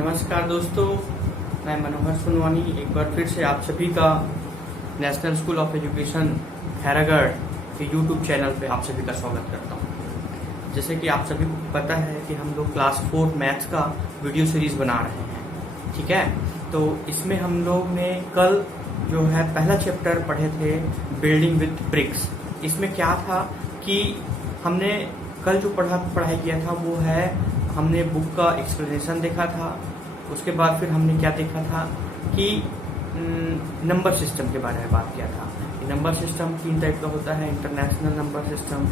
नमस्कार दोस्तों, मैं मनोहर सोनवानी एक बार फिर से आप सभी का national school of education Khairagarh के यूट्यूब चैनल पे आप सभी का स्वागत करता हूँ। जैसे कि आप सभी को पता है कि हम लोग क्लास 4 मैथ्स का वीडियो सीरीज बना रहे हैं, ठीक है। तो इसमें हम लोग ने कल जो है पहला चैप्टर पढ़े थे, बिल्डिंग विथ ब्रिक्स। इसमें क्या था कि हमने कल जो पढ़ाई किया था वो है, हमने बुक का एक्सप्लेनेशन देखा था। उसके बाद फिर हमने क्या देखा था कि नंबर सिस्टम के बारे में बात किया था। नंबर सिस्टम 3 टाइप का होता है, international number system,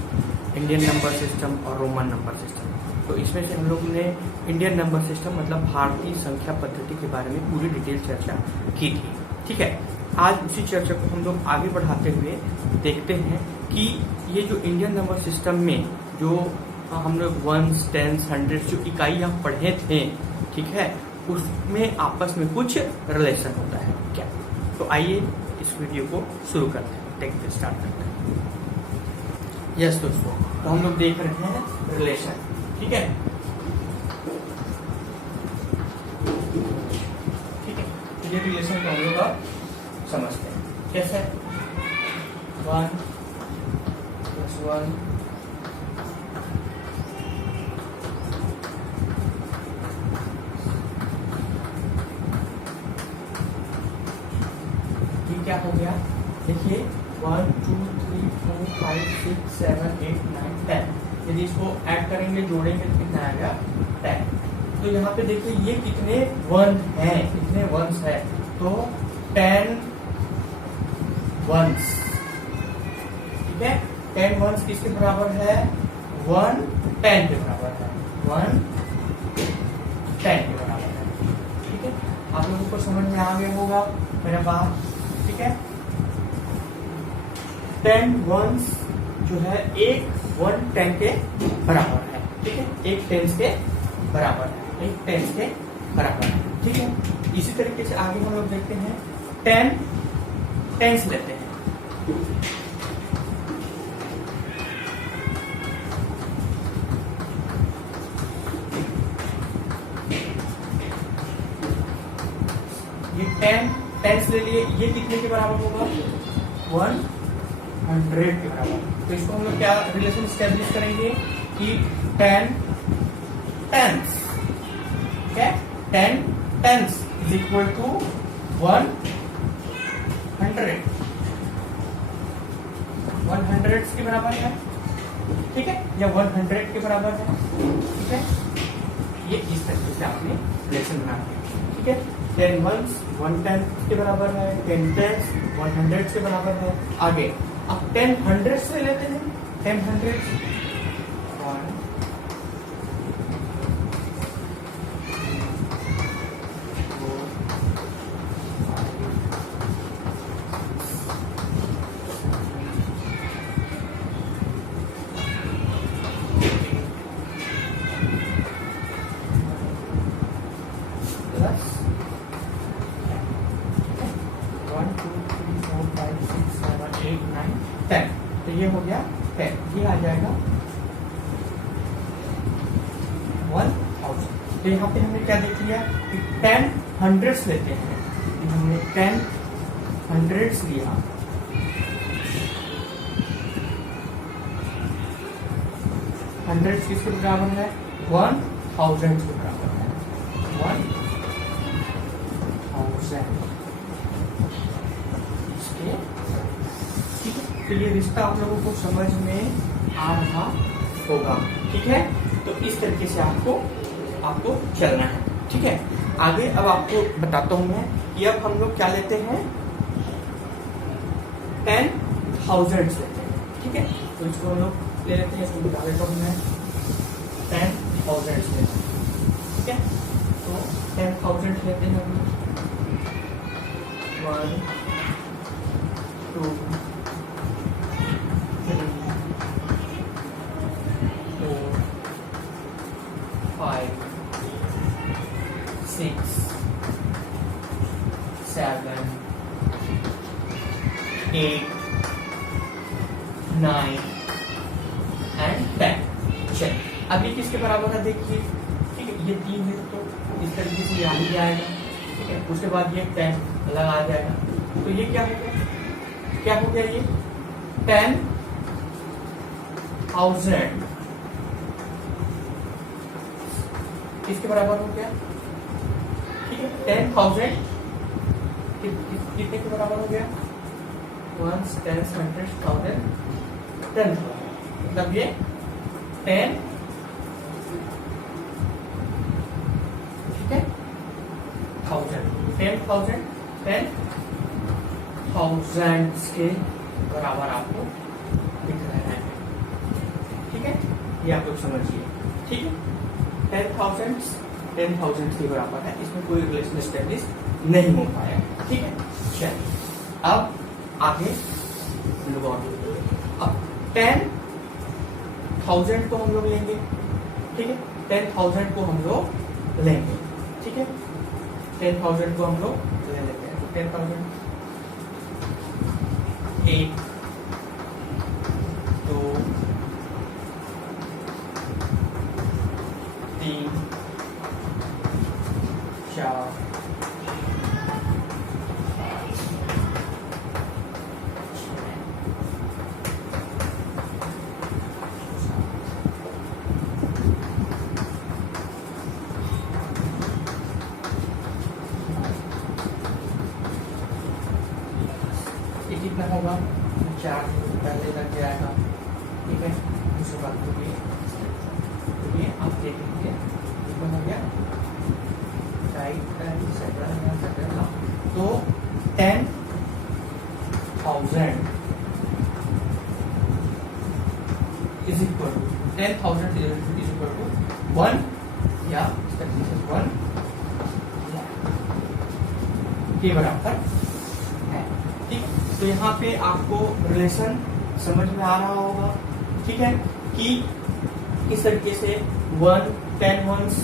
Indian number system और रोमन नंबर सिस्टम। तो इसमें से हम लोग ने इंडियन नंबर सिस्टम मतलब भारतीय संख्या पद्धति के बारे में पूरी डिटेल चर्चा की थी, ठीक है। आज उसी चर्चा को हम लोग आगे बढ़ाते हुए देखते हैं कि ये जो इंडियन नंबर सिस्टम में जो हम लोग वंस, टेंस, हंड्रेड्स जो इकाइयाँ पढ़े थे, ठीक है, उसमें आपस में कुछ रिलेशन होता है क्या। तो आइए इस वीडियो को शुरू करते हैं, टेक स्टार्ट करते हैं। यस दोस्तों, तो हम लोग देख रहे हैं रिलेशन, ठीक है। ठीक है, तो ये रिलेशन को हम लोग अब समझते हैं कैसे। 1 + 1 क्या हो गया, देखिए 1 2 3 4 5 6 7 8 9 10। यदि इसको ऐड करेंगे, जोड़ेंगे तो कितना आएगा 10। तो यहाँ पे देखिए ये कितने वन हैं, कितने वंस है, तो 10 वंस, ठीक है। 10 वंस किसके बराबर है, 1 10 के बराबर है, 1 10 के बराबर है, ठीक है। आप लोगों को समझ में आ गया होगा मेरा बात, ठीक है। 10 वंस जो है एक 1 10 के बराबर है, ठीक है। एक टेंस के बराबर है, एक टेंस के बराबर है, ठीक है। इसी तरीके से आगे हम लोग देखते हैं 10 टेंस लेते हैं। ये 10 टेंस ले लिए, ये कितने के बराबर होगा, 100 के बराबर। तो इसको हम लोग क्या रिलेशन स्टैब्लिश करेंगे कि 10 टेंस, ठीक है, 10 टेंस इज इक्वल टू 100। 100 के बराबर है, ठीक है, या 100 के बराबर है, ठीक है। ये इस तरीके से आपने रिलेशन बना दिया, ठीक है। 10 वंस 110 के बराबर है, 10 टेंस 100 के बराबर है। आगे अब 10 हंड्रेड्स ले लेते हैं, 10 हंड्रेड्स 1 10। तो ये हो गया 10, ये आ जाएगा 1000। तो यहाँ पे हमने क्या देख लिया कि 10 हंड्रेड्स लेते हैं, हमने 10 हंड्रेड्स लिया, हंड्रेड्स किसके बराबर है, 1000 के बराबर है, 1000 तो ये रिश्ता आप लोगों को समझ में आ रहा होगा, ठीक है। तो इस तरीके से आपको चलना है, ठीक है। आगे अब आपको बताता हूं मैं कि अब हम लोग क्या लेते हैं, 10,000 लेते हैं, ठीक है। तो इसको हम लोग ले लेते हैं, इसको बता देता हूं मैं, 10,000 लेते हैं, ठीक है। तो 10,000 लेते हैं हम 1 2 5 6 7 8 9 एंड 10। चलिए अब ये किसके बराबर है, देखिए, ठीक है। ये 3 है तो इस तरीके से ये आ ही जाएगा, ठीक है। उसके बाद ये 10 अलग आ जाएगा, तो ये क्या हो गया, क्या हो गया, ये 10,000 इसके बराबर हो गया, ठीक है। 10,000 कितने के बराबर हो गया, 1 10 100,000 10,000, मतलब ये 10, ठीक है, 10,000 के बराबर आपको दिख रहा है, ठीक है। ये आप लोग समझिए, ठीक है। 10,000 के बराबर है, इसमें कोई रिलेशन एस्टेब्लिश नहीं हो पाया, ठीक है। चलिए अब आगे लोग और अब 10,000 को हम लोग लेंगे, ठीक है। 10,000 को हम लोग लेंगे, ठीक है। 10,000 को हम लोग ले लेते हैं, 10,000 1 2 3 4 कितना होगा, 4 पहले लग जाएगा, ठीक है। उसके बाद तो ये आप देख लीजिए कितना हो गया, तो 10,000 is equal to 10,000 is equal to 1 या 1 के बराबर है, ठीक है। तो यहाँ पे आपको रिलेशन समझ में आ रहा होगा, ठीक है, कि किस तरीके से 10 ones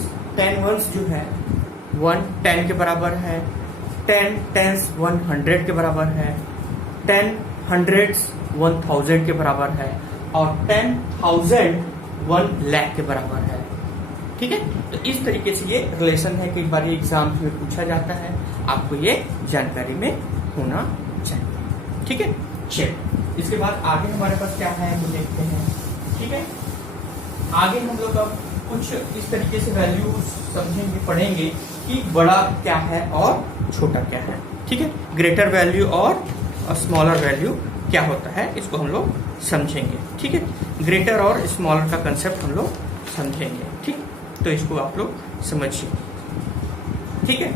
जो है 1 10 के बराबर है, 10 tens 100 के बराबर है, 10 hundreds 1000 के बराबर है, और 10,000 1 लाख के बराबर है, ठीक है। तो इस तरीके से ये रिलेशन है, कई बार एग्जाम में पूछा जाता है, आपको ये जानकारी में होना चाहिए, ठीक है। चलिए इसके बाद आगे हमारे पास क्या है वो देखते हैं, ठीक है। आगे हम लोग अब कुछ इस तरीके से वैल्यूज समझेंगे, पढ़ेंगे कि बड़ा क्या है और छोटा क्या है, ठीक है। ग्रेटर वैल्यू और स्मॉलर वैल्यू क्या होता है, इसको हम लोग समझेंगे, ठीक है। ग्रेटर और स्मॉलर का कंसेप्ट हम लोग समझेंगे, ठीक। तो इसको आप लोग समझिए, ठीक है।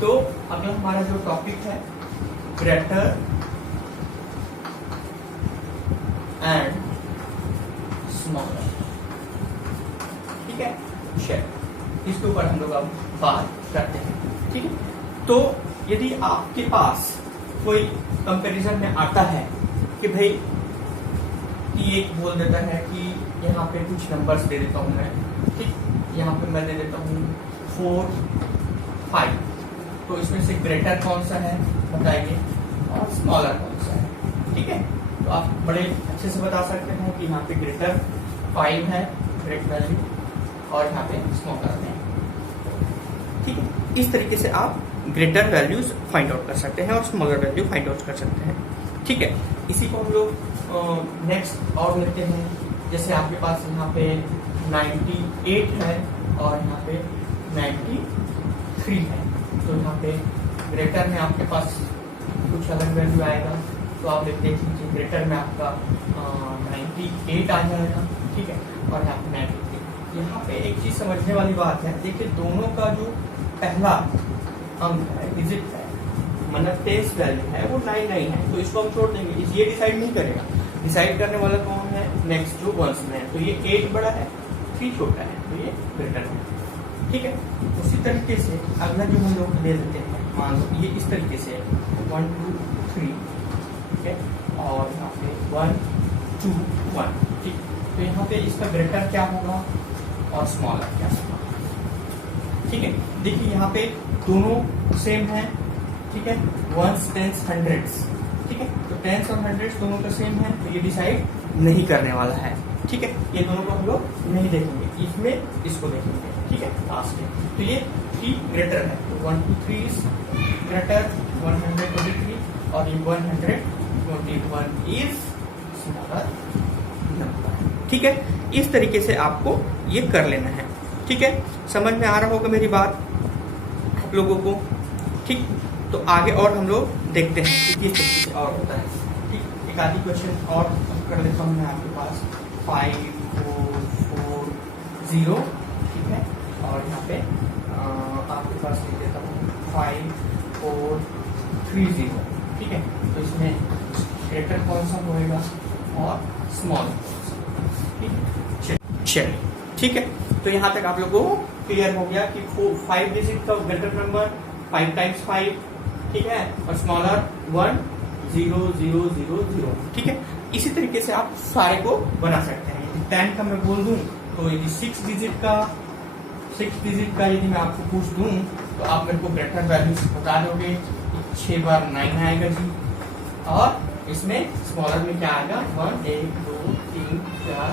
तो अगला हमारा जो टॉपिक है ग्रेटर एंड स्मॉलर, ठीक है। इसके ऊपर हम लोग अब बात करते हैं, ठीक है। तो यदि आपके पास कोई कंपैरिजन में आता है कि भाई एक बोल देता है कि यहाँ पे कुछ नंबर्स दे देता हूं मैं, ठीक, यहाँ पे मैं दे देता हूँ 4 5, तो इसमें से ग्रेटर कौन सा है बताइए और स्मॉलर कौन सा है, ठीक है। तो आप बड़े अच्छे से बता सकते हैं कि यहाँ पे ग्रेटर 5 है ग्रेट वैल्यू और यहाँ पे स्मॉलर है, ठीक है। इस तरीके से आप ग्रेटर वैल्यूज फाइंड आउट कर सकते हैं और स्मॉलर वैल्यू फाइंड आउट कर सकते हैं, ठीक है। इसी को हम लोग नेक्स्ट और लेते हैं, जैसे आपके पास यहाँ पे 98 है और यहाँ पे 93 है, तो यहाँ पे ग्रेटर में आपके पास कुछ अलग वैल्यू आएगा, तो आप देख लीजिए ग्रेटर में आपका 98 आ जाएगा, ठीक है, और यहाँ पे 93। यहाँ पे एक चीज समझने वाली बात है, देखिए दोनों का जो पहला अंक है, डिजिट है, मतलब टेंस वैल्यू है वो 99 है, तो इसको हम छोड़ देंगे, ये डिसाइड नहीं करेगा। डिसाइड करने वाला कौन है, नेक्स्ट जो वंस में है, तो ये 8 बड़ा है 3 छोटा है, तो ये ग्रेटर है, ठीक है। उसी तरीके से अगला जो हम लोग ले लेते हैं, मान लो ये इस तरीके से 1 2 3, ठीक है, और यहाँ पे 1 2 1, ठीक। तो यहाँ पे इसका ग्रेटर क्या होगा और स्मॉलर क्या होगा, ठीक है। देखिए यहाँ पे दोनों सेम है, ठीक है, 1s 10s 100s, ठीक है। तो 10s और 100s दोनों का सेम है, तो ये डिसाइड नहीं करने वाला है, ठीक है, ये दोनों को हम लोग नहीं देखेंगे, इसमें इसको देखेंगे, ठीक है, लास्ट में। तो ये 3 ग्रेटर है, तो 1 2 3 इज ग्रेटर 123 और ये 121 इज स्मॉलर नंबर, ठीक है। इस तरीके से आपको ये कर लेना है, ठीक है। समझ में आ रहा होगा मेरी बात आप लोगों को, ठीक। तो आगे और हम लोग देखते हैं कि किस तरीके से और होता है, ठीक। एक आधी क्वेश्चन और कर लेता हूँ मैं आपके पास 5 4 4 0, ठीक है। और यहाँ पे आपके पास लिख देता हूँ 5 4 3 0, ठीक है। तो इसमें ग्रेटर कौन सा होएगा और स्मॉल, चलिए, ठीक है। तो यहाँ तक आप लोगों को क्लियर हो गया कि 5 डिजिट का ग्रेटर नंबर 5 टाइम्स 5, ठीक है, और स्मॉलर 1 0 0 0 0, ठीक है। इसी तरीके से आप सारे को बना सकते हैं। यदि 10 का मैं बोल दूं तो यदि 6 डिजिट का यदि मैं आपको पूछ दूं तो आप मेरे को ग्रेटर वैल्यू बता दोगे। 6 बार 9 आएगा जी, और इसमें स्मॉलर में क्या आएगा 1 1 2 3 4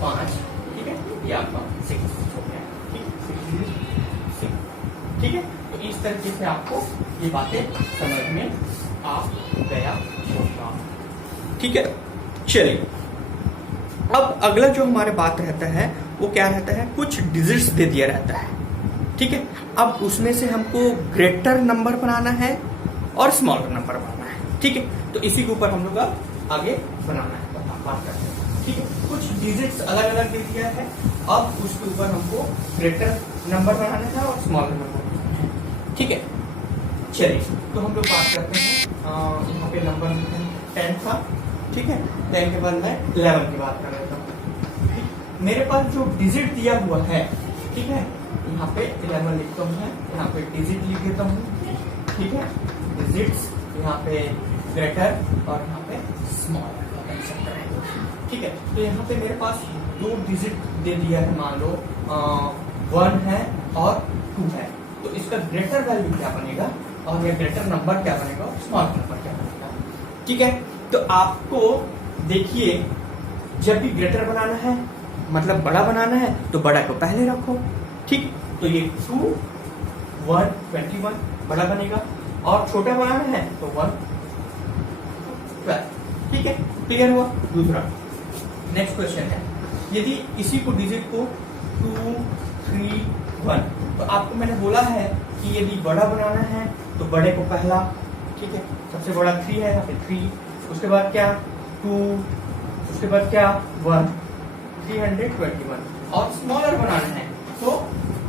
5, ठीक है, ये आपका 6 हो गया, ठीक है। तो इस तरीके से आपको ये बातें समझ में आ गया होगा, ठीक है। चलिए, अब अगला जो हमारे बात रहता है वो क्या रहता है, कुछ डिजिट्स दे दिया रहता है, ठीक है। अब उसमें से हमको ग्रेटर नंबर बनाना है और स्मॉलर नंबर बनाना है, ठीक है। तो इसी के ऊपर हम लोग आगे बनाना है, बात करते हैं, ठीक है। कुछ डिजिट्स अलग अलग दे दिया है, अब उसके ऊपर हमको ग्रेटर नंबर बनाना है और स्मॉलर नंबर बनाना है, ठीक है। चलिए, तो हम लोग बात करते हैं, यहाँ पे नंबर 10 था, ठीक है। 10 के बाद मैं 11 की बात कर लेता हूँ। मेरे पास जो डिजिट दिया हुआ है, ठीक है, यहाँ पे 11 लिखता हूँ, यहाँ पे डिजिट लिख देता हूँ, ठीक है। डिजिट्स यहाँ पे ग्रेटर और यहाँ पे स्मॉलर, ठीक है। तो यहाँ पे मेरे पास 2 डिजिट दे दिया है, मान लो 1 है और 2 है। तो इसका ग्रेटर वैल्यू क्या बनेगा और ये ग्रेटर नंबर क्या बनेगा और स्मॉल नंबर क्या बनेगा, ठीक है। तो आपको देखिए, जब भी ग्रेटर बनाना है मतलब बड़ा बनाना है तो बड़ा को पहले रखो, ठीक। तो ये 2 1 21 बड़ा बनेगा, और छोटा बनाना है तो 1 12, ठीक है। क्लियर हुआ। दूसरा नेक्स्ट क्वेश्चन है, यदि इसी को डिजिट को 2 3 1, तो आपको मैंने बोला है कि यदि बड़ा बनाना है तो बड़े को पहला, ठीक है। सबसे बड़ा 3 है, यहाँ पे 3, उसके बाद क्या 2, उसके बाद क्या 1, 321। और स्मॉलर बनाना है तो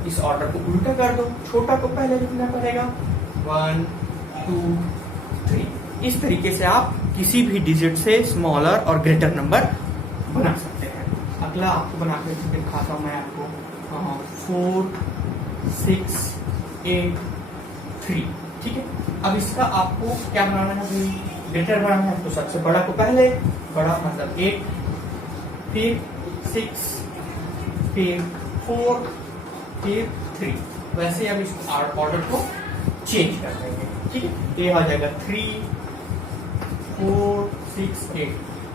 इस ऑर्डर को उल्टा कर दो, छोटा को पहले लिखना पड़ेगा 1 2 3। इस तरीके से आप किसी भी डिजिट से स्मॉलर और ग्रेटर नंबर बना सकते हैं। अगला आपको बना के दिखाता हूं मैं आपको, 4 6 8 3, ठीक है। अब इसका आपको क्या बनाना है भाई, ग्रेटर बनाना है तो सबसे बड़ा को पहले, बड़ा मतलब 8, फिर 6, फिर 4, फिर 3। वैसे अब इस ऑर्डर को चेंज कर देंगे, ठीक है। तो ये आ जाएगा 3 4 6 8।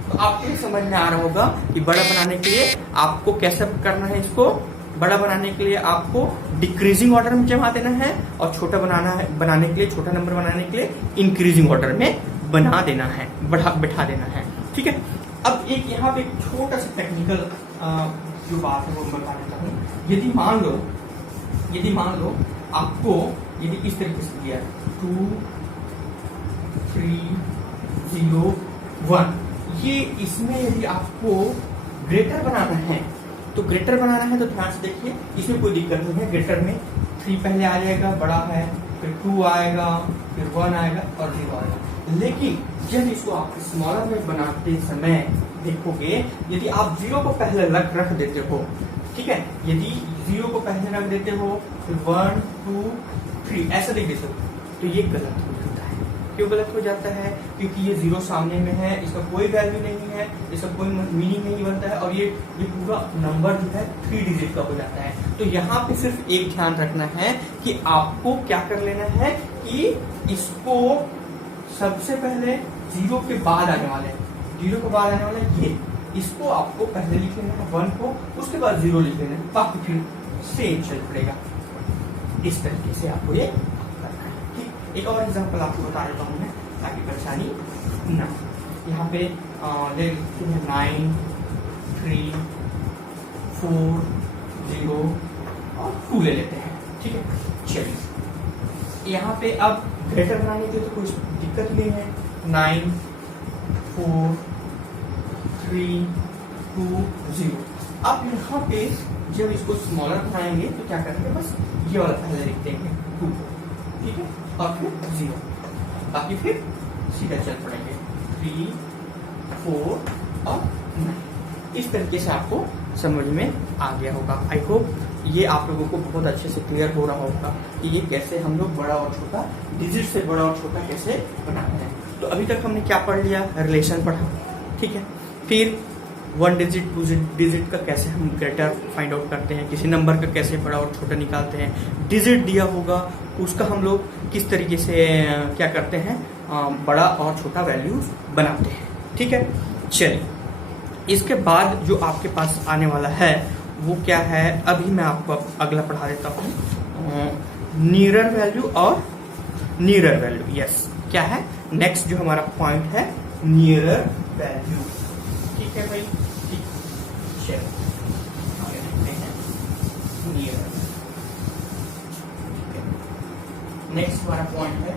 तो आपको समझ में आ रहा होगा कि बड़ा बनाने के लिए आपको कैसे करना है। इसको बड़ा बनाने के लिए आपको डिक्रीजिंग ऑर्डर में जमा देना है, और छोटा बनाने के लिए, छोटा नंबर बनाने के लिए इंक्रीजिंग ऑर्डर में बना देना है, बैठा देना है, ठीक है। अब एक यहाँ पे एक छोटा सा टेक्निकल जो बात है वो मैं बता देता हूँ। यदि मान लो आपको यदि इस तरीके से दिया 2 3 0 1, ये इसमें यदि आपको ग्रेटर बनाना है तो ध्यान से देखिए, इसमें कोई दिक्कत नहीं है। ग्रेटर में 3 पहले आ जाएगा, बड़ा है, फिर 2 आएगा, फिर 1 आएगा और 0 आएगा। लेकिन जब इसको आप स्मॉलर में बनाते समय देखोगे, यदि आप 0 को पहले रख देते हो, ठीक है, यदि 0 को पहले रख देते हो, फिर 1 2 3 ऐसा देख देते हो, तो ये गलत हो जाता है। क्यों गलत हो जाता है? क्योंकि ये 0 सामने में है, इसका कोई वैल्यू नहीं है, इसका कोई मीनिंग नहीं बनता है, और ये पूरा नंबर जो है 3 डिजिट का हो जाता है। तो यहाँ पे सिर्फ एक ध्यान रखना है कि आपको क्या कर लेना है कि इसको सबसे पहले 0 के बाद आने वाले ये इसको आपको पहले लिख लेना है 1 को, उसके बाद 0 लिख लेना है, बाकी फिर सेम चल पड़ेगा। इस तरीके से आपको ये करना है। ठीक, एक और एग्जांपल आपको बता देता हूँ मैं ताकि परेशानी ना। यहाँ पे ले लेते हैं 9 3 4 0 और 2 ले लेते हैं। ठीक है, चलिए यहाँ पे अब ग्रेटर बनाने के तो कुछ दिक्कत नहीं है। 9 4 3 2 0। अब यहाँ पे जब इसको स्मॉलर बनाएंगे तो क्या करेंगे, बस ये वाला पहले लिख देंगे 2, ठीक है, और फिर 0, बाकी फिर सीधा चल पड़ेंगे 3 4 और 9। इस तरीके से आपको समझ में आ गया होगा। आई होप ये आप लोगों को बहुत अच्छे से क्लियर हो रहा होगा कि ये कैसे हम लोग बड़ा और छोटा, डिजिट से बड़ा और छोटा कैसे बनाते हैं। तो अभी तक हमने क्या पढ़ लिया, रिलेशन पढ़ा, ठीक है। फिर 1 डिजिट 2 डिजिट का कैसे हम ग्रेटर फाइंड आउट करते हैं, किसी नंबर का कैसे बड़ा और छोटा निकालते हैं, डिजिट दिया होगा उसका हम लोग किस तरीके से क्या करते हैं, बड़ा और छोटा वैल्यूज बनाते हैं। ठीक है, चलिए इसके बाद जो आपके पास आने वाला है वो क्या है, अभी मैं आपको अगला पढ़ा देता हूँ, नियर वैल्यू और नियर वैल्यू। यस, क्या है नेक्स्ट जो हमारा पॉइंट है, नियर वैल्यू। ठीक है भाई, ठीक, चलो आगे देखते हैं नियर। ठीक है, नेक्स्ट हमारा पॉइंट है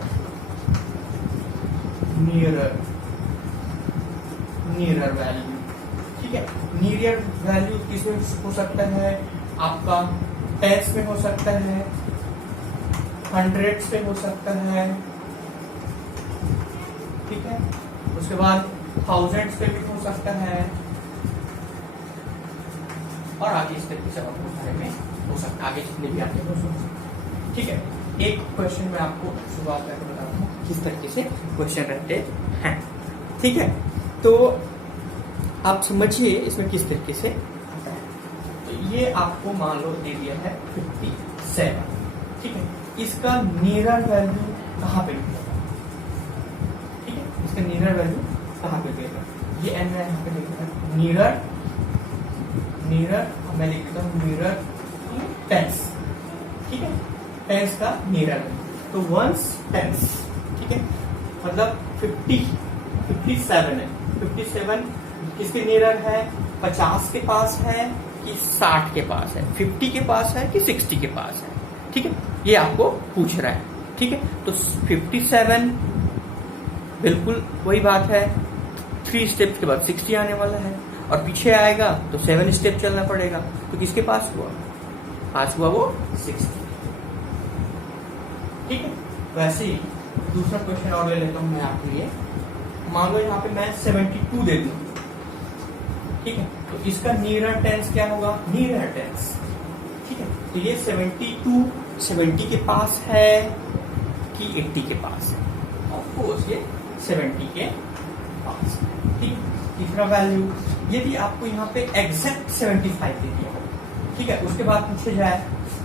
नियर वैल्यू। ठीक है, नियर वैल्यू किसमें हो सकता है, आपका टेंस में हो सकता है, हंड्रेड्स में हो सकता है, ठीक है, उसके बाद थाउजेंड्स पे भी हो सकता है, और आगे इस तरीके से बहुत सारे में हो सकता है, आगे जितने भी आते हैं हो सकते हैं। ठीक है, एक क्वेश्चन मैं आपको शुरुआत करके बताता हूँ किस तरीके से क्वेश्चन रहते हैं। ठीक है, तो आप समझिए इसमें किस तरीके से आता है। तो ये आपको मान लो दे दिया है 57। ठीक है, इसका नियर वैल्यू कहाँ पे लिखेगा, ठीक है, इसका नियर वैल्यू कहाँ पे लिखेगा, ये एन मैं यहाँ पे लिख रहा हूँ, नियर मैं लिख देता हूँ नियर टेंस। ठीक है, टेंस का नियर वैल्यू तो 1 टेंस। ठीक है, मतलब 57 है, 57 किसके नियर है, 50 के पास है कि 60 के पास है, 50 के पास है कि 60 के पास है। ठीक है, ये आपको पूछ रहा है। ठीक है, तो 57 बिल्कुल वही बात है, 3 स्टेप के बाद 60 आने वाला है, और पीछे आएगा तो 7 स्टेप चलना पड़ेगा। तो किसके पास हुआ, आज हुआ वो 60। ठीक है, वैसे ही दूसरा क्वेश्चन और ले लेता हूं मैं आपके लिए। मान लो यहाँ पे मैं 72 दे दूं, ठीक है, तो इसका नियर टेंस क्या होगा, नियर टेंस। ठीक है, तो ये 72 70 के पास है कि 80 के पास है, ऑफ कोर्स ये 70 के पास है। ठीक, तीसरा वैल्यू, यदि आपको यहाँ पे एग्जैक्ट 75 दे दिया हो, ठीक है, उसके बाद पूछे जाए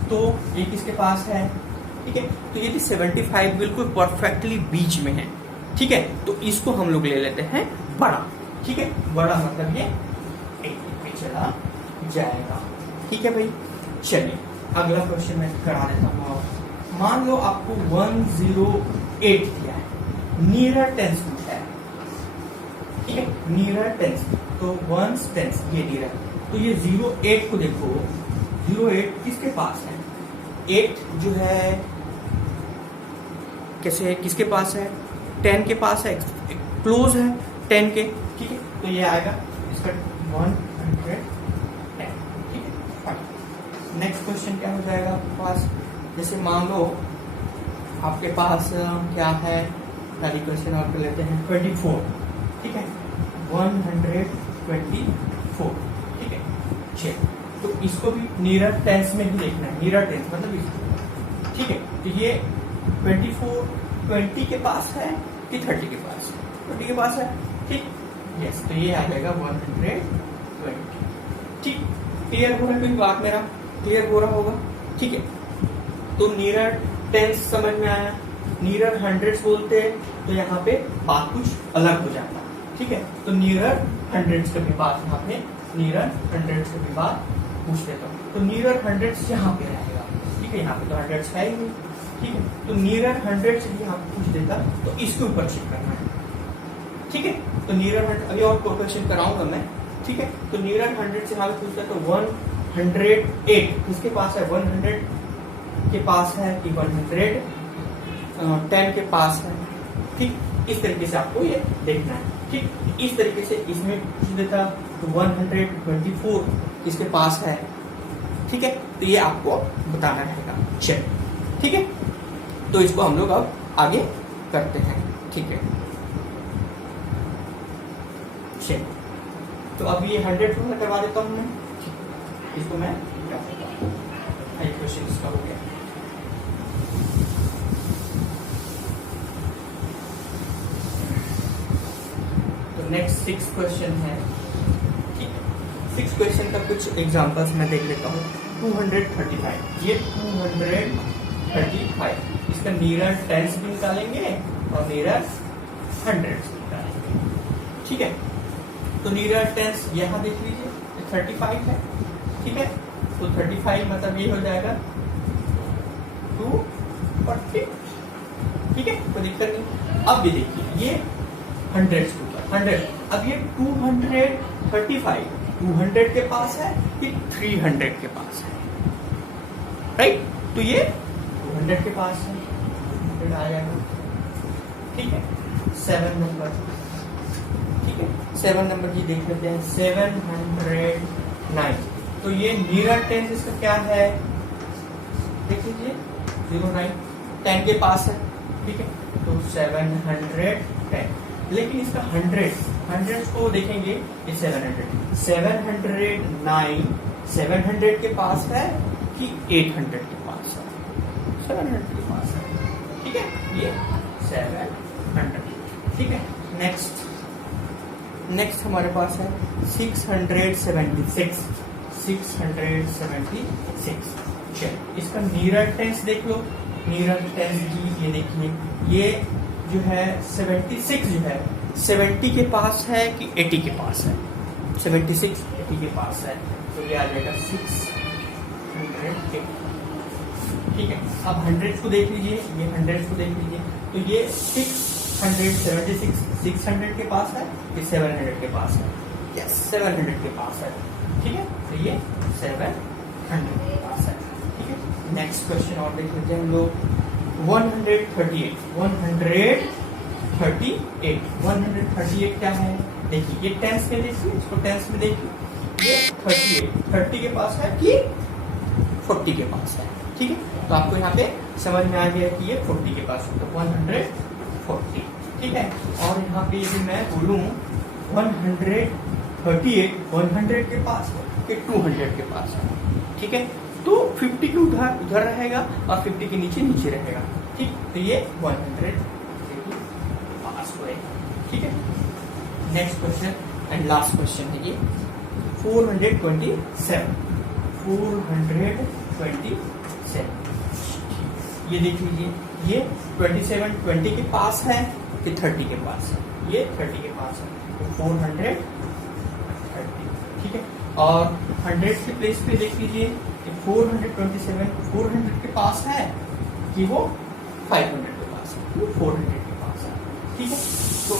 तो ये किसके पास है। ठीक है, तो यदि 75 बिल्कुल परफेक्टली बीच में है, ठीक है, तो इसको हम लोग ले लेते हैं बड़ा। ठीक है, बड़ा मतलब ये 80 पे चला जाएगा। ठीक है भाई, चलिए अगला क्वेश्चन मैं करा देता हूँ। मान लो आपको 108 दिया है, नियर टेंस पूछा है। ठीक है, नियर टेंस तो 1 टेंस ये नियर, तो ये 08 को देखो, 08 किसके पास है, 8 जो है कैसे है, किसके पास है, 10 के पास है, क्लोज है 10 के। ठीक है, तो ये आएगा इसका 110। ठीक है, नेक्स्ट क्वेश्चन क्या हो जाएगा आपके पास, जैसे मान लो आपके पास क्या है, पहली क्वेश्चन और कर लेते हैं 24। ठीक है, 124। ठीक है, चलिए तो इसको भी नियर टेंस में ही देखना है, नियर टेंस मतलब इसको। ठीक है, तो ये 24 20 के पास है कि 30 के पास है, 20 के पास है। ठीक, यस, तो ये आ जाएगा 120। ठीक, क्लियर हो रहा है, कोई बात मेरा क्लियर हो रहा होगा। ठीक है, तो नियर टेंस समझ में आया, नियर हंड्रेड्स बोलते हैं तो यहाँ पे बात कुछ अलग हो जाता है। ठीक है, तो नियर हंड्रेड्स के भी बाद यहाँ पे नियर हंड्रेड्स के भी बाद पूछ लेता हूँ। तो नियर हंड्रेड्स यहाँ पे रहेगा, ठीक है, यहाँ पे तो हंड्रेड्स है ही नहीं, ठीक है। तो नियर हंड्रेड से यहाँ पे पूछ देता तो इसके ऊपर चेक करना है, ठीक है। तो नियर हंड्रेड अभी और क्वेश्चन कराऊंगा मैं, ठीक है। तो नियर हंड्रेड से यहाँ पे पूछता है तो 108 किसके पास है, 100 के पास है कि 110 के पास है, ठीक। इस तरीके से आपको ये देखना है, ठीक। इस तरीके से इसमें पूछ देता तो 124 किसके पास है, ठीक है। तो ये आपको बताना रहेगा, चेक, ठीक है। तो इसको हम लोग अब आगे करते हैं, ठीक है, चेक। तो अब ये 100 पूरा करवा देता हूँ मैं, इसको मैं क्या करता हूँ, क्वेश्चन इसका हो गया। नेक्स्ट 6 क्वेश्चन है, ठीक है। 6 क्वेश्चन का कुछ एग्जांपल्स मैं देख लेता हूँ। 235, ये 235 इसका नियर टेंस भी निकालेंगे और नियर हंड्रेड्स भी निकालेंगे, ठीक है। तो नियर टेंस यहाँ देख लीजिए 35 है, ठीक है। तो 35 मतलब ये हो जाएगा 240, ठीक है, कोई दिक्कत नहीं। अब ये देखिए ये 100 100, अब ये 235 200 के पास है कि 300 के पास है, राइट। तो ये 200 के पास है, 200 आ जाएगा, ठीक है। 7 नंबर, ठीक है, 7 नंबर की देख लेते हैं, 709। तो ये नियर टेंस इसका क्या है, देख लीजिए 09, 10 के पास है, ठीक है। तो 710, लेकिन इसका 100 को देखेंगे ये 709 700 के पास है कि 800 के पास है, 700 के पास है, ठीक है, ये 700, ठीक है। नेक्स्ट हमारे पास है 676 676। चलिए इसका नियर टेंस देख लो, नियर टेंस की ये देखिए, ये जो है 76 जो है 70 के पास है कि 80 के पास है, 76 80 के पास है, तो ये आ जाएगा 600, ठीक है। अब 100 को देख लीजिए, ये 100 को देख लीजिए, तो ये 676 600 के पास है कि 700 के पास है, यस 700 के पास है, ठीक है। तो ये 700 के पास है, ठीक है। नेक्स्ट क्वेश्चन और देख लेते हैं हम लोग। 138 क्या है, देखिए ये टेंस में देखिए, इसको टेंस में देखिए, ये 30 के पास है कि 40 के पास है, ठीक है। तो आपको यहाँ पे समझ में आ गया कि ये 40 के पास है, तो 140, ठीक है। और यहाँ पे यदि मैं बोलूँ 138 100 के पास है कि 200 के पास है, ठीक है। तो 50 के उधर रहेगा और 50 के नीचे रहेगा, ठीक। तो ये 100 पास होएगा, ठीक है। Next question and last question है ये 427 ये देख लीजिए, ये 27 20 के पास है कि 30 के पास है, ये 30 के पास है, तो 430, ठीक है। और 100 के प्लेस पे देख लीजिए 427 400 के पास है कि वो 500 के पास है, वो 400 के पास है, ठीक है। तो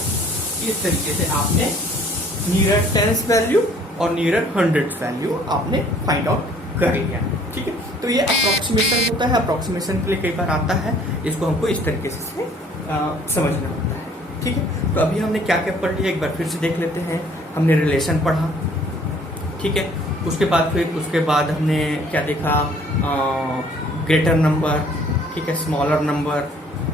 इस तरीके से आपने नियर टेंस वैल्यू और नियर हंड्रेड वैल्यू आपने फाइंड आउट कर लिया, ठीक है। तो ये अप्रोक्सीमेशन होता है, अप्रोक्सीमेशन के लिए कई बार आता है, इसको हमको इस तरीके से समझना होता है, ठीक है। तो अभी हमने क्या क्या पढ़ लिया एक बार फिर से देख लेते हैं। हमने रिलेशन पढ़ा, ठीक है। उसके बाद हमने क्या देखा, ग्रेटर नंबर, ठीक है, स्मॉलर नंबर,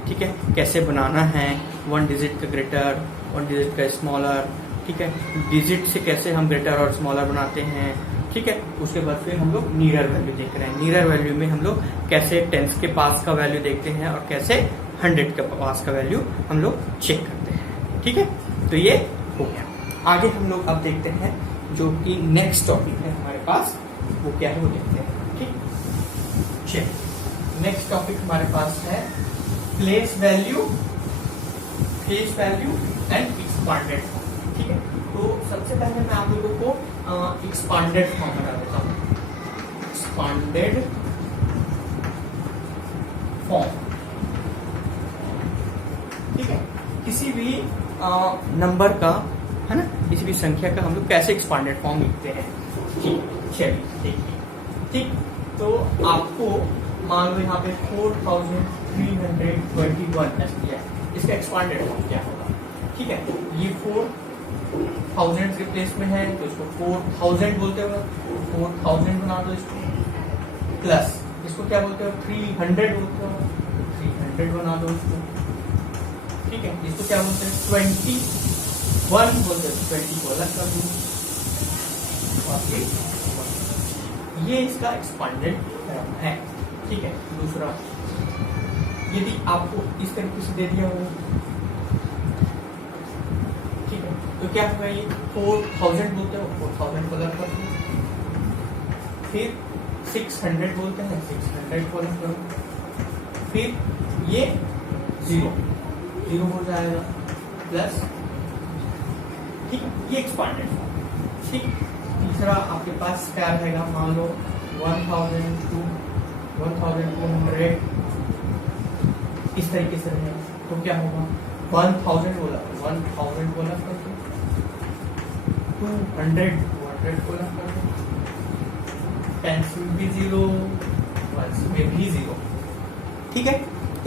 ठीक है, कैसे बनाना है 1 डिजिट का ग्रेटर 1 डिजिट का स्मॉलर, ठीक है। डिजिट से कैसे हम ग्रेटर और स्मॉलर बनाते हैं, ठीक है। उसके बाद फिर हम लोग नियर वैल्यू देख रहे हैं। नियर वैल्यू में हम लोग कैसे टेंस के पास का वैल्यू देखते हैं और कैसे 100 के पास का वैल्यू हम लोग चेक करते हैं, ठीक है। तो ये हो गया। आगे हम लोग अब देखते हैं जो कि नेक्स्ट टॉपिक है हमारे पास, वो क्या है वो देखते हैं, ठीक। चलिए नेक्स्ट टॉपिक हमारे पास है फेस वैल्यू एंड एक्सपांडेड, ठीक है। तो तो सबसे पहले मैं आप लोगों को एक्सपांडेड फॉर्म बना देता हूँ। एक्सपांडेड फॉर्म, ठीक है, किसी भी नंबर का, है ना, किसी भी संख्या का हम लोग कैसे एक्सपांडेड फॉर्म लिखते हैं। ठीक, चलिए देखिए। ठीक, तो आपको मान लो यहाँ पे 4321 ऐसे दिया है, इसका एक्सपांडेड फॉर्म क्या होगा। ठीक है, ये 4000 के प्लेस में है तो इसको 4000 बोलते हो, 4000 बना दो इसको, प्लस इसको क्या बोलते हो 300 बोलते हो, 300 बना दो इसको। ठीक है, इसको क्या बोलते हैं 21 बोलते हैं, 20 को अलग कर दो। ये इसका एक्सपांडेड फॉर्म है। ठीक है, दूसरा यदि आपको इस तरीके से दे दिया हो, ठीक है, तो क्या होगा, ये 4000 बोलते हो, 4000 को अलग कर दो। फिर 600 बोलते हैं, 600 को अलग करो। फिर ये 0 हो जाएगा, प्लस, ठीक है, ये एक्सपांडेड फॉर्म। ठीक, तीसरा आपके पास क्या रहेगा, मान लो 1200 इस तरीके से रहेगा, तो क्या होगा 1000 बोला, 1000 बोला कर दो, 200 बोला कर दो, टेंस में भी 0, वंस में भी 0। ठीक है,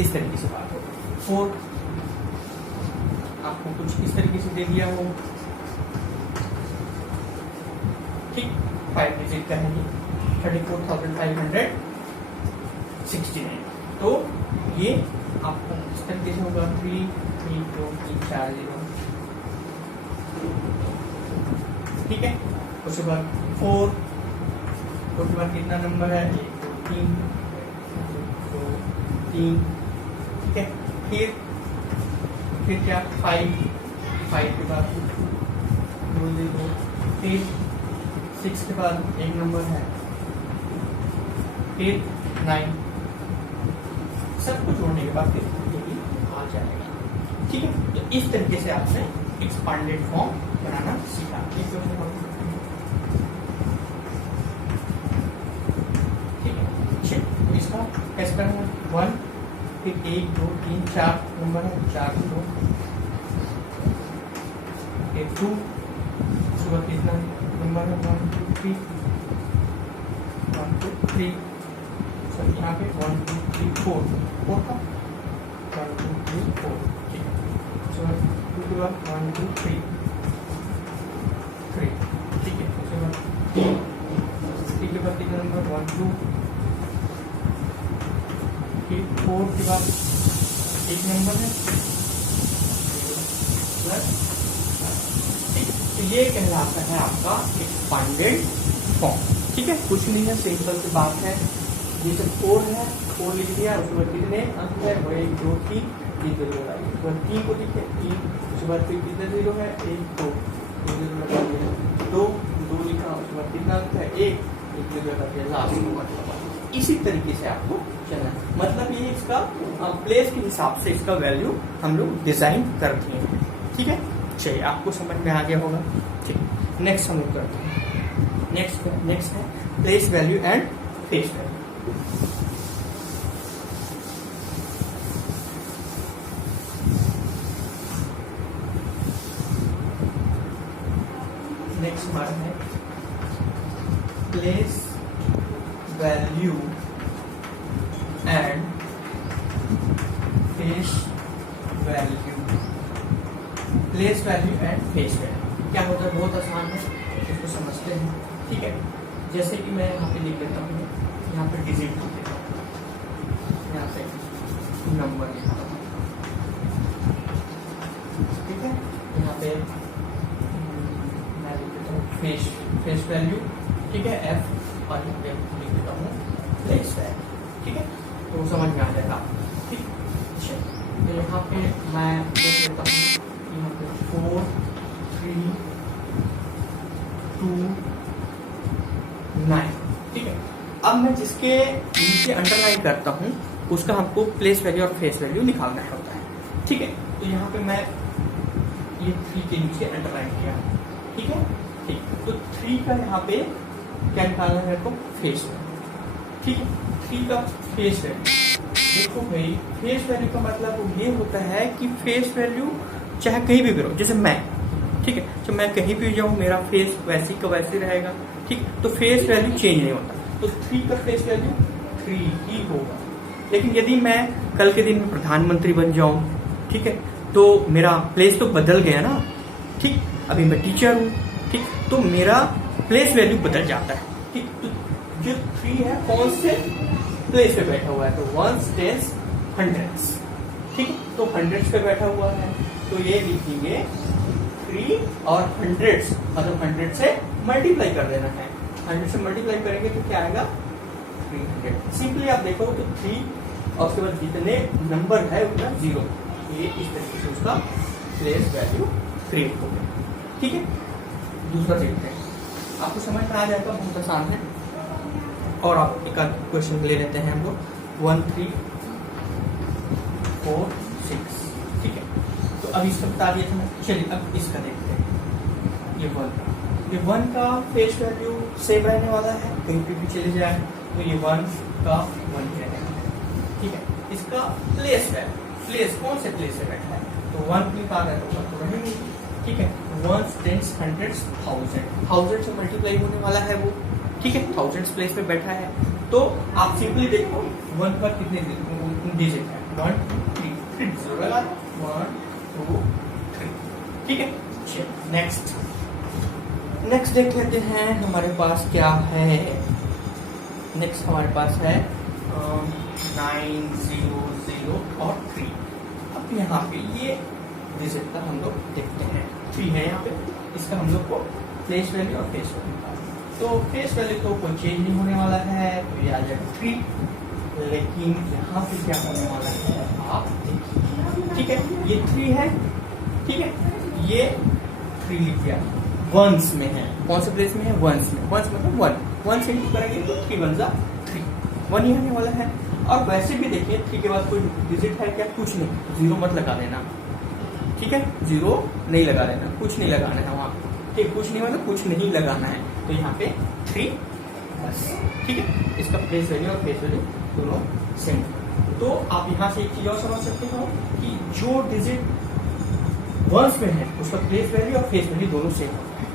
इस तरीके से बात होगा। 4 आपको कुछ इस तरीके से दे दिया हो, ठीक, 5 डिजिट का है, 34,569। तो ये आपको इस तरीके से होगा 3 3 2 3 4 0। ठीक है, उसके बाद 4 के बाद कितना नंबर है, 1 2 3 2 3। ठीक है, फिर क्या 5 के बाद 2 0। फिर 6 के बाद एक नंबर है, फिर 9, सब कुछ जोड़ने के बाद फिर ये भी आ जाएगा। ठीक है, तो इस तरीके से आपने एक्सपांडेड फॉर्म बनाना सीखा। ठीक है, इसका कैसे करना है, 1, फिर 1 2 3 4 नंबर है, 4 2, फिर 2, उसके बाद कितना नंबर है, 1 2 3 1 2 3, यहाँ पे 1 2 3 4 का 1 2 3 4। ठीक है, उसके बाद 2 के बाद 1 2 3 3। ठीक है, उसके बाद 3 के बाद कितना नंबर 1 2, फिर 4 के बाद एक नंबर है, प्लस। ठीक, तो ये कहलाता है आपका एक्सपांडेड फॉर्म। ठीक है, कुछ नहीं है, सिंपल सी बात है। ये सब 4 है, 4 लिख दिया, उसके बाद कितने अंक है, 1 2 3 0 लगाइए, उसके बाद 3 को लिखे 3, उसके बाद फिर कितने 0 है, 1 2 0 लगा दिया, 2 लिखा, उसके बाद कितना अंक है, 1 0 लगा दिया, लास्ट को मतलब। इसी तरीके से आपको चलना है, मतलब ये इसका प्लेस के हिसाब से इसका वैल्यू हम लोग डिजाइन करते हैं। ठीक है, चलिए आपको समझ में आ गया होगा। ठीक, नेक्स्ट हम लोग करते हैं। नेक्स्ट है place value and face value. Next हमारा है place value and face value. Place value and face value क्या होता है, बहुत आसान है, इसको समझते हैं। ठीक है, जैसे कि मैं यहाँ पे लिख देता हूँ, यहाँ पे डिजिट लिख देता हूँ, यहाँ पे नंबर लिखता हूँ। ठीक है, यहाँ पे मैं लिख देता हूँ फेस वैल्यू। ठीक है, F, और यहाँ पे लिख देता हूँ प्लेस वैल्यू। ठीक है, तो समझ में आ जाएगा। ठीक, तो यहाँ पे मैं लिख देता हूँ, यहाँ पे 4 3 2 9। ठीक है, अब मैं जिसके नीचे अंडरलाइन करता हूँ उसका हमको प्लेस वैल्यू और फेस वैल्यू निकालना होता है। ठीक है, तो यहाँ पे मैं ये 3 के नीचे अंडरलाइन किया। ठीक है, ठीक। तो 3 का यहाँ पे क्या निकालना है मेरे को, फेस वैल्यू, ठीक है। 3 का फेस वैल्यू, देखो भाई फेस वैल्यू का मतलब ये होता है कि फेस वैल्यू चाहे कहीं भी करो, जैसे मैं, ठीक है, तो मैं कहीं भी जाऊँ मेरा फेस वैसे का वैसे रहेगा, ठीक। तो फेस वैल्यू चेंज नहीं होता, तो 3 का फेस वैल्यू 3 ही होगा। लेकिन यदि मैं कल के दिन में प्रधानमंत्री बन जाऊं, ठीक है, तो मेरा प्लेस तो बदल गया ना, ठीक। अभी मैं टीचर हूं, ठीक, तो मेरा प्लेस वैल्यू बदल जाता है, ठीक। तो जो 3 है कौन से प्लेस पे बैठा हुआ है, तो 1s 10s 100s, ठीक है, तो 100s पे बैठा हुआ है, तो ये लिखेंगे 3 और 100s, मतलब 100 से मल्टीप्लाई कर देना है, 100 से मल्टीप्लाई करेंगे तो क्या आएगा 300। सिंपली आप देखो तो 3 और उसके बाद जितने नंबर है उतना 0, ये इस तरीके से उसका प्लेस वैल्यू क्रिएट हो गया, ठीक है। दूसरा देखते हैं, आपको समझ में आ जाएगा, बहुत आसान है। और आप एक आध क्वेश्चन ले लेते हैं हम लोग, 1 3 4 6, ठीक है। तो अब इसका बता दिया था, चलिए अब इसका देखते हैं। ये 1 का फेस वैल्यू सेम रहने वाला है, कहीं पे भी चले जाए तो ये 1 का 1 ही रहेगा, ठीक है। इसका प्लेस वैल्यू, प्लेस कौन से प्लेस से बैठा है, तो 1 क्लिक आ रहा है तो 1 तो रहेंगे, ठीक है। 1s 10s 100s 1000 से मल्टीप्लाई होने वाला है वो, ठीक है, 1000 प्लेस पे बैठा है। तो आप सिंपली देखो 1 पर कितने डिजिट है, 1 2 3, फिर 0 लगा 1 2 3, ठीक है। नेक्स्ट देख लेते हैं हमारे पास क्या है। नेक्स्ट हमारे पास है 9 0 0 और 3। अब यहाँ पे ये डिजिट का हम लोग देखते हैं, 3 है यहाँ पे, इसका हम लोग को प्लेस वैल्यू और फेस वैल्यू का, तो फेस वैल्यू तो कोई चेंज नहीं होने वाला है, तो ये आ जाएगा 3। लेकिन यहाँ पे क्या होने वाला है आप देखिए, ठीक है, ये 3 है, ठीक है, ये 3 लिख दिया, 1s में है, कौन से प्लेस में है, 1s में, 1s मतलब 1 से इंटू करेंगे तो 3 1 जा 3, 1 ही आने वाला है। और वैसे भी देखिए 3 के बाद कोई डिजिट है क्या, कुछ नहीं, 0 मत लगा देना, ठीक है, 0 नहीं लगा देना, कुछ नहीं लगाना है वहाँ, ठीक, कुछ नहीं मतलब कुछ नहीं लगाना है, तो यहाँ पे 3 बस, ठीक है। इसका प्लेस वैल्यू और फेस वैल्यू दोनों सेम। तो आप यहाँ से एक चीज और समझ सकते हो कि जो डिजिट 1s में है उसका प्लेस वैल्यू और फेस वैल्यू दोनों सेम होता है,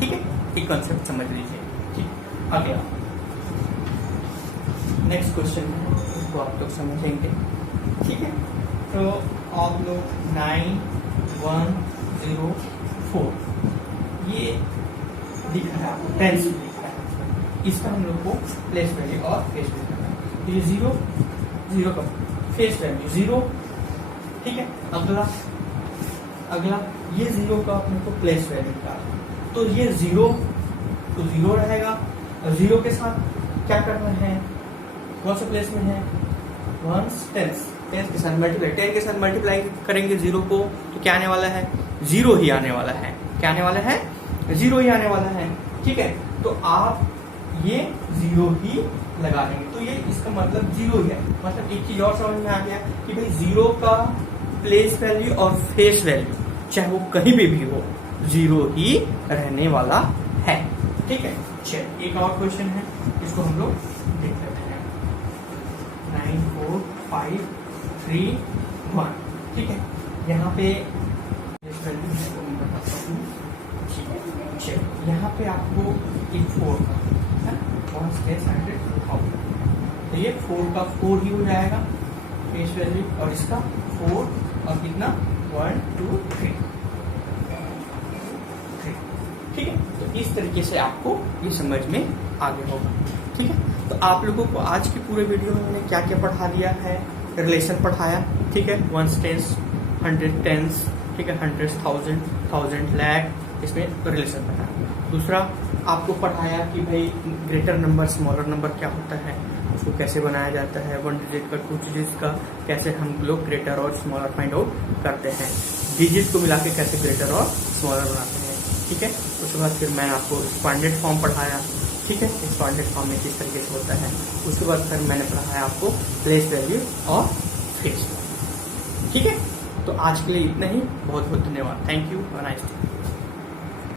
ठीक है, एक कंसेप्ट समझ लीजिए, ठीक। आगे नेक्स्ट क्वेश्चन है, उसको आप लोग समझेंगे, ठीक है। तो आप लोग 9 1 0 4 ये दिख रहा है आपको, 10 दिख रहा है, इसका हम लोग को प्लेस वैल्यू और फेस वैल्यू करना है। तो ये 0 का फेस वैल्यू 0, ठीक है। अगला ये 0 का अपने को प्लेस वैल्यू का, तो ये 0 तो 0 रहेगा, और 0 के साथ क्या करना है, कौन से प्लेस में है, 1s 10 के साथ मल्टीप्लाई, 10 के साथ मल्टीप्लाई करेंगे 0 को, तो क्या आने वाला है, 0 ही आने वाला है, क्या आने वाला है, 0 ही आने वाला है, ठीक है। तो आप ये 0 ही लगा देंगे, तो ये इसका मतलब 0 ही है। मतलब एक चीज और समझ में आ गया कि भाई 0 का प्लेस वैल्यू और फेस वैल्यू चाहे वो कहीं भी हो, 0 ही रहने वाला है, ठीक है। चलिए एक और क्वेश्चन है, इसको हम लोग देख लेते हैं। 9 4 5 3 1, ठीक है। यहाँ पे प्लेस वैल्यू मैं बताता हूँ, ठीक है। चलिए यहाँ पे आपको एक 4 का 1 10 100 1000, तो ये 4 का 4 ही हो जाएगा फेस वैल्यू, और इसका 4 और कितना 1 2 3, ठीक है। तो इस तरीके से आपको ये समझ में आगे होगा, ठीक है। तो आप लोगों को आज की पूरे वीडियो में मैंने क्या क्या पढ़ा दिया है, रिलेशन पढ़ाया, ठीक है, 1s 10s 100 10s, ठीक है, 100 1000 1000 लाख, इसमें रिलेशन पढ़ाया। दूसरा आपको पढ़ाया कि भाई ग्रेटर नंबर स्मॉलर नंबर क्या होता है, उसको कैसे बनाया जाता है, 1 डिजिट का 2 डिजिट का कैसे हम लोग ग्रेटर और स्मॉलर फाइंड आउट करते हैं, डिजिट को मिला के कैसे ग्रेटर और स्मॉलर बनाते हैं, ठीक है। उसके बाद फिर मैंने आपको एक्सपांडेड फॉर्म पढ़ाया, ठीक है, एक्सपांडेड फॉर्म में किस तरीके से होता है। उसके बाद फिर मैंने पढ़ाया आपको प्लेस वैल्यू और फेस वैल्यू, ठीक है। तो आज के लिए इतना ही, बहुत बहुत धन्यवाद, thank you, have a nice day.